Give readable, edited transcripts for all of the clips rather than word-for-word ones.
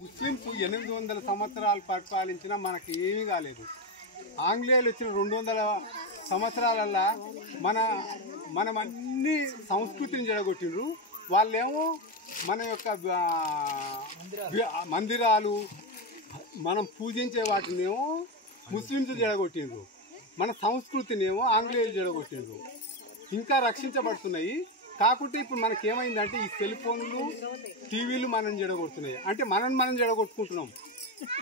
Muslims 800 సంవత్సరాలు పరిపాలించినా మనకి ఏమీ కాలేదు. ఆంగ్లేయులు వచ్చిన 200 సంవత్సరాలల్లా మనం అన్ని సంస్కృతిని జడగొట్టిండ్రు. వాళ్ళేమో మన యొక్క మందిరాలు మనం పూజించే వాటినేమో ముస్లింస్ జడగొట్టిండ్రు. మన సంస్కృతినేమో ఆంగ్లేయులు జడగొట్టిండ్రు. ఇంకా రక్షించబడుతున్నాయి. కాకుంటే ఇప్పుడు మనకేమైందంటే ఈ సెల్ ఫోన్లు టీవీలు మనం జడగొడుతున్నాయి. అంటే మనం జడగొట్టుకుంటున్నాం.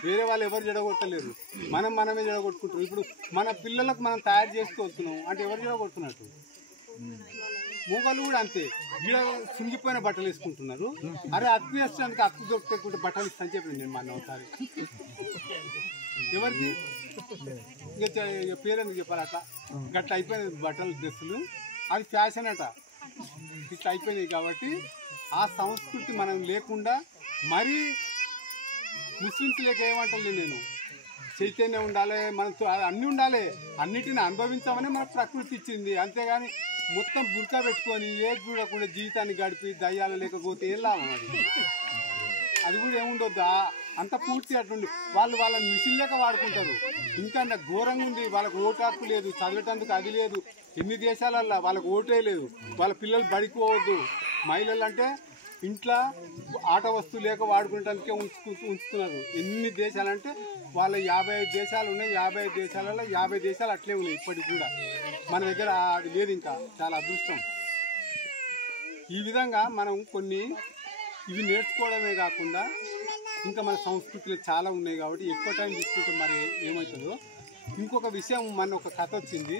వేరే వాళ్ళు ఎవరు జడగొట్టలేరు. మనమే జడగొట్టుకుంటున్నాం. ఇప్పుడు మన పిల్లలకు మనం తయారు చేసుకోతున్నాం అంటే ఎవరు జడగొడుతున్నట్టు? మొగలు కూడా అంతే. ఈడ సింగిపోయిన బట్టలు వేసుకుంటున్నారు. అరే అత్తి వేస్తానికి అత్తు దొరికితే బట్టలు ఇస్తాను చెప్పింది నేను మన ఒకసారి. ఎవరికి ఇంకా పేరెందుకు చెప్పాలి? అట్లా గట్ల అయిపోయినాయి బట్టలు డ్రెస్సులు. అది ఫ్యాషన్ అట. ఇట్లా అయిపోయినాయి. కాబట్టి ఆ సంస్కృతి మనం లేకుండా మరీ ముస్లింస్ లేక ఏమంటలే నేను, చైతన్యం ఉండాలి, మనతో అన్నీ ఉండాలి, అన్నిటిని అనుభవించామని మనకు ప్రకృతి ఇచ్చింది. అంతేగాని మొత్తం బుర్కా పెట్టుకొని ఏది చూడకుండా జీవితాన్ని గడిపి దయ్యాలు లేకపోతే ఏం లాభం? అది కూడా ఏముండొద్దు. అంత పూర్తి అట్లుండి వాళ్ళని మిషన్ లేక వాడుకుంటారు. ఇంకా ఘోరంగా ఉంది. వాళ్ళకి ఓటు హక్కు లేదు, చదివేటందుకు అది లేదు. ఎన్ని దేశాలల్లో వాళ్ళకి ఓటే లేదు. వాళ్ళ పిల్లలు బడికి పోవద్దు. మహిళలు అంటే ఇంట్లో ఆట వస్తువు లేక వాడుకునేటందుకే ఉంచుతున్నారు. ఎన్ని దేశాలంటే వాళ్ళ 55 దేశాలు ఉన్నాయి. 55 దేశాలలో 50 దేశాలు అట్లే ఉన్నాయి ఇప్పటికి కూడా. మన దగ్గర అది లేదు. ఇంకా చాలా అదృష్టం. ఈ విధంగా మనం కొన్ని ఇవి నేర్చుకోవడమే కాకుండా ఇంకా మన సంస్కృతిలో చాలా ఉన్నాయి. కాబట్టి ఎక్కువ టైం తీసుకుంటే మరి ఏమవుతుందో. ఇంకొక విషయం, మన ఒక కథ వచ్చింది.